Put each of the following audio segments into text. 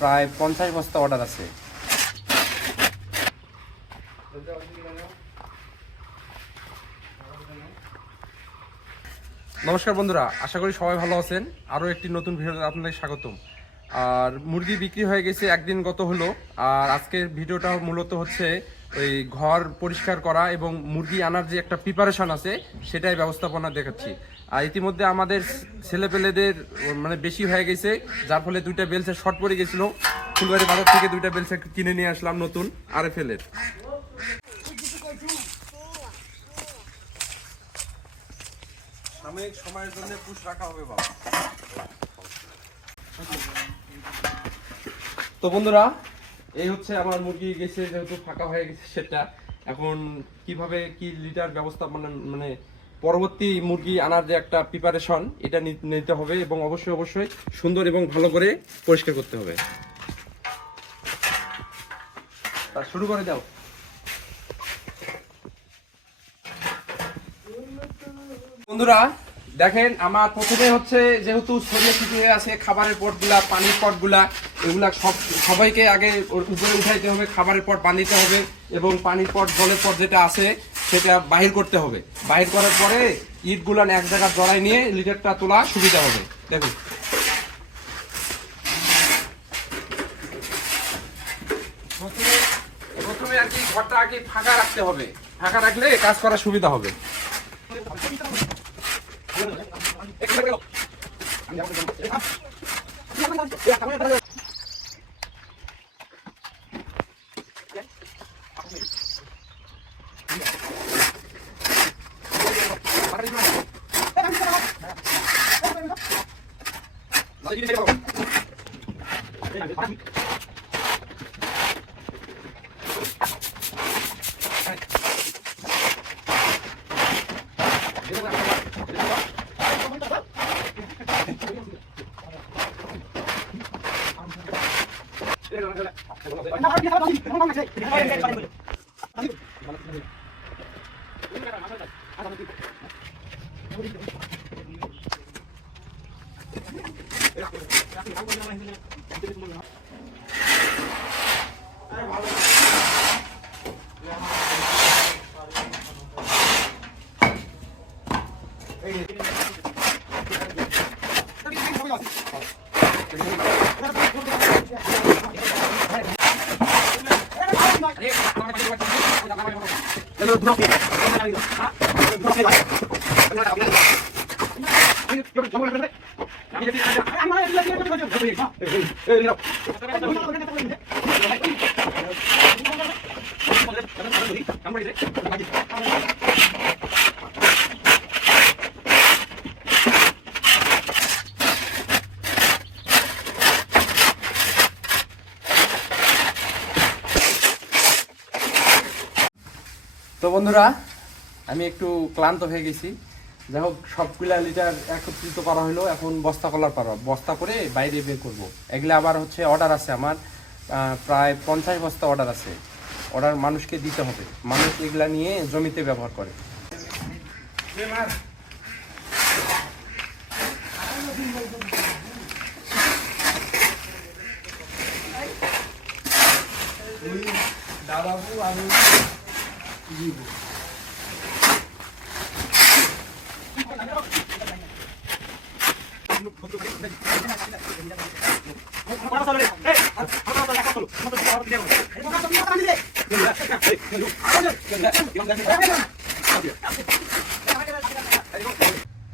প্রায় 50 বস্তা অর্ডার আছে। নমস্কার বন্ধুরা, আশা করি সবাই ভালো আছেন। আরও একটি নতুন ভিডিওতে আপনাদের স্বাগতম। আর মুরগি বিক্রি হয়ে গেছে, একদিন গত হলো। আর আজকের ভিডিওটা মূলত হচ্ছে ওই ঘর পরিষ্কার করা এবং মুরগি আনার যে একটা প্রিপারেশন আছে সেটাই ব্যবস্থাপনা দেখাচ্ছি। আর ইতিমধ্যে আমাদের ছেলেপেলেদের মানে বেশি হয়ে গেছে, যার ফলে দুইটা বেলসের শর্ট পড়ে গেছিল। ফুলবাড়ি বাজার থেকে দুইটা বেলসের কিনে নিয়ে আসলাম নতুন RFL এর। সাময়িক সময়ের জন্য পুশ রাখা হবে বাবা। তো বন্ধুরা, এই হচ্ছে আমার মুরগি গেছে, যেহেতু ফাঁকা হয়ে গেছে সেটা। এখন কিভাবে কি লিটার ব্যবস্থা মানে পরবর্তী মুরগি আনার যে একটা প্রিপারেশন, এটা নিতে হবে এবং অবশ্যই সুন্দর এবং ভালো করে পরিষ্কার করতে হবে। শুরু করে দাও বন্ধুরা। দেখেন, আমার প্রথমে হচ্ছে যেহেতু ছড়িয়ে ছিটিয়ে আছে খাবারের পটগুলা, পানির পটগুলা, এগুলা সবাইকে আগে উপরে উঠাইতে হবে, খাবারের পট বাঁধিতে হবে এবং পানির পট, জলের পট যেটা আছে সেটা বাহির করতে হবে। বাহির করার পরে ইটগুলা এক জায়গায় জড়াই নিয়ে লিটারটা তোলা সুবিধা হবে। দেখুন, প্রথমে আর কি ঘরটা আগে ফাঁকা রাখতে হবে, ফাঁকা রাখলে কাজ করার সুবিধা হবে। তো বন্ধুরা, আমি একটু ক্লান্ত হয়ে গেছি। যাই হোক, সবগুলা লিটার একত্রিত করা হলো। এখন বস্তা করার পর বস্তা করে বাইরে বের করব। এগুলো আবার হচ্ছে অর্ডার আছে আমার, প্রায় 50 বস্তা অর্ডার আছে। অর্ডার মানুষকে দিতে হবে, মানুষ এগুলা নিয়ে জমিতে ব্যবহার করে। দাদাবু আমি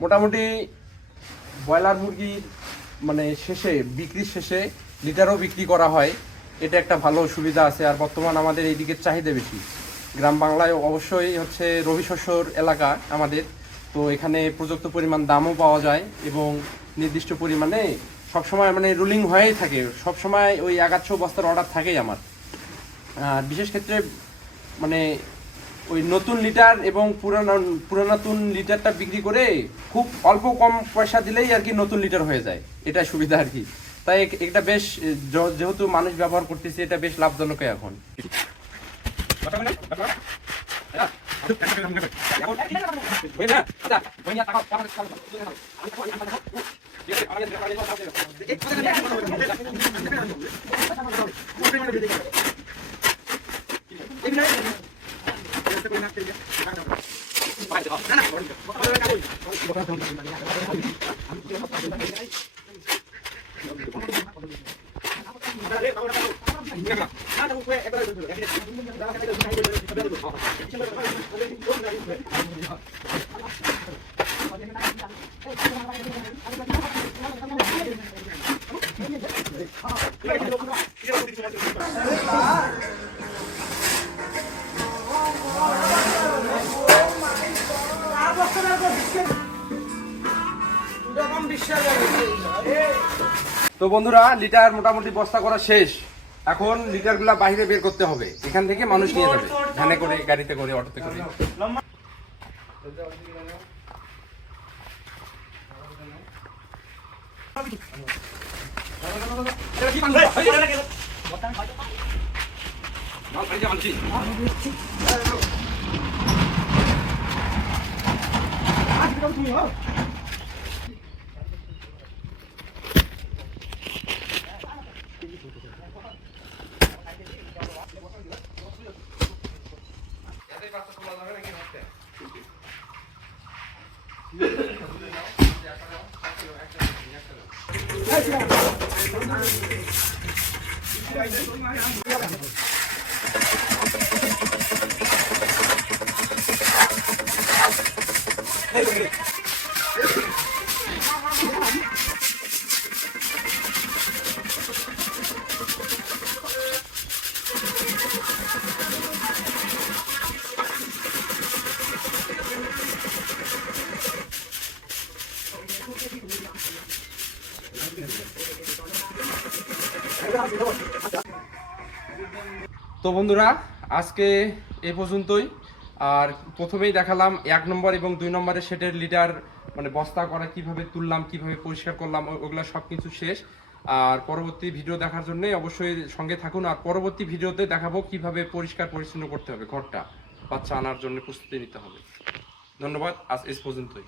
মোটামুটি ব্রয়লার মুরগির মানে বিক্রির শেষে লিটারও বিক্রি করা হয়। এটা একটা ভালো সুবিধা আছে। আর বর্তমান আমাদের এইদিকে চাহিদা বেশি। গ্রাম বাংলায় অবশ্যই হচ্ছে রবি শস্যর এলাকা আমাদের, তো এখানে পর্যাপ্ত পরিমাণ দামও পাওয়া যায় এবং নির্দিষ্ট পরিমাণে সবসময় মানে রুলিং হয়েই থাকে। সবসময় ওই 100 বস্তার অর্ডার থাকেই আমার। বিশেষ ক্ষেত্রে মানে ওই নতুন লিটার এবং পুরাতন লিটারটা বিক্রি করে খুব অল্প কম পয়সা দিলেই আর কি নতুন লিটার হয়ে যায়। এটা সুবিধা আর কি। তাই এটা বেশ, যেহেতু মানুষ ব্যবহার করতেছে, এটা বেশ লাভজনক এখন। তো বন্ধুরা লিটার মোটামুটি বস্তা করা শেষ। এখন লিটারগুলা বাইরে বের করতে হবে, এখান থেকে মানুষ নিয়ে যাবে ভ্যানে করে, গাড়িতে করে, অটোতে করে। তো বন্ধুরা আজকে এ পর্যন্তই। আর প্রথমেই দেখালাম 1 নম্বর এবং 2 নম্বরের সেটের লিটার মানে বস্তা করা কিভাবে তুললাম, কিভাবে পরিষ্কার করলাম, ওগুলো সব কিছু শেষ। আর পরবর্তী ভিডিও দেখার জন্য অবশ্যই সঙ্গে থাকুন। আর পরবর্তী ভিডিওতে দেখাবো কিভাবে পরিষ্কার পরিচ্ছন্ন করতে হবে ঘরটা, বাচ্চা আনার জন্য প্রস্তুতি নিতে হবে। ধন্যবাদ, আজ এ পর্যন্তই।